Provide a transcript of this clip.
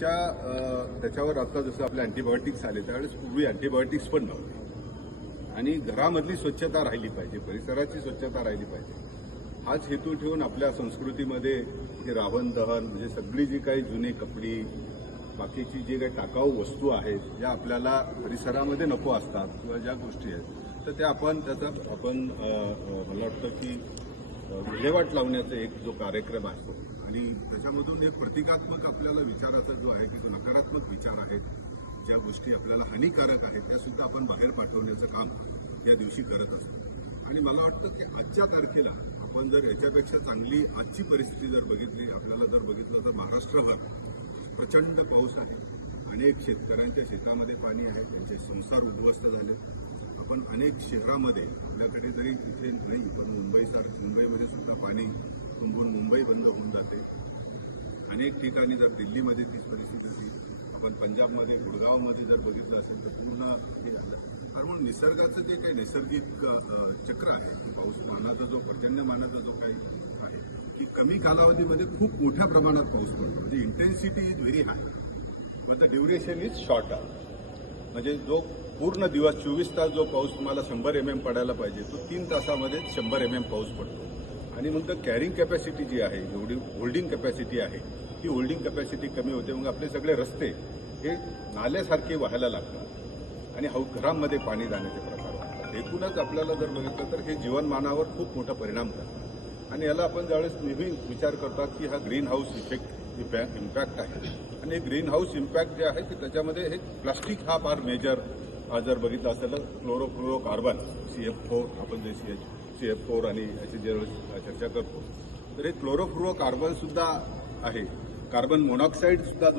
त्याच्यावर आता जसं आपले अँटीबायोटिक्स आले त्यावेळेस पूर्वी अँटीबायोटिक्स पण नव्हते आणि घरामधली स्वच्छता राहिली पाहिजे, परिसराची स्वच्छता राहिली पाहिजे. हाच हेतू ठेवून आपल्या संस्कृतीमध्ये हे रावण दहन म्हणजे सगळी जी काही जुनी कपडी बाकीची जी काही टाकाऊ वस्तू आहेत ज्या आपल्याला परिसरामध्ये नको असतात किंवा ज्या गोष्टी आहेत तर त्या आपण मला वाटतं की विल्हेवाट लावण्याचा एक जो कार्यक्रम असतो आणि त्याच्यामधून एक प्रतिकात्मक आपल्याला विचाराचा जो आहे की जो नकारात्मक विचार आहेत ज्या गोष्टी आपल्याला हानिकारक आहेत त्या सुद्धा आपण बाहेर पाठवण्याचं काम या दिवशी करत असतो. आणि मला वाटतं की आजच्या तारखेला आपण जर याच्यापेक्षा चांगली आजची परिस्थिती जर बघितली आपल्याला जर बघितलं तर महाराष्ट्रभर प्रचंड पाऊस आहे. अनेक शेतकऱ्यांच्या शेतामध्ये पाणी आहे, त्यांचे संसार उद्ध्वस्त झाले. आपण अनेक शहरामध्ये आपल्याकडे जरी इथे नाही पण मुंबईमध्ये सुद्धा पाणी तुंबून मुंबई बंद होऊन जाते. अनेक ठिकाणी जर दिल्लीमध्ये तीच परिस्थिती होती, आपण पंजाबमध्ये गुडगावमध्ये जर बघितलं असेल तर पूर्ण हे झालं. कारण निसर्गाचं जे काही नैसर्गिक चक्र आहे की पाऊसमानाचा जो पर्जन्यमानाचा जो काही आहे की कमी कालावधीमध्ये खूप मोठ्या प्रमाणात पाऊस पडतो. म्हणजे intensity is very high but the duration is shorter. म्हणजे जो पूर्ण दिवस 24 तास जो पाऊस तुम्हाला 100 mm पडायला पाहिजे तो 3 तासामध्ये 100 mm पाऊस पडतो. आणि मग कॅरिंग कॅपॅसिटी जी आहे एवढी होल्डिंग कॅपॅसिटी आहे ती होल्डिंग कॅपॅसिटी कमी होते. मग आपले सगळे रस्ते हे नाल्यासारखे व्हायला लागतात आणि घरांमध्ये पाणी जाण्याचे प्रकार वाढतात. एकूणच आपल्याला जर बघितलं तर हे जीवनमानावर खूप मोठा परिणाम करतात. आणि याला आपण ज्यावेळेस नेहमी विचार करतात की हा ग्रीन हाऊस इम्पॅक्ट आहे आणि हे ग्रीन हाऊस इम्पॅक्ट जे आहे की त्याच्यामध्ये हे प्लास्टिक हा फार मेजर जर बघितलं असेल तर क्लोरोफ्लोरोकार्बन CF4 आपण जे CF4 आणि याची ज्यावेळेस चर्चा करतो तर हे क्लोरोफ्लोरोकार्बन सुद्धा आहे. कार्बन मोनॉक्साईड सुद्धा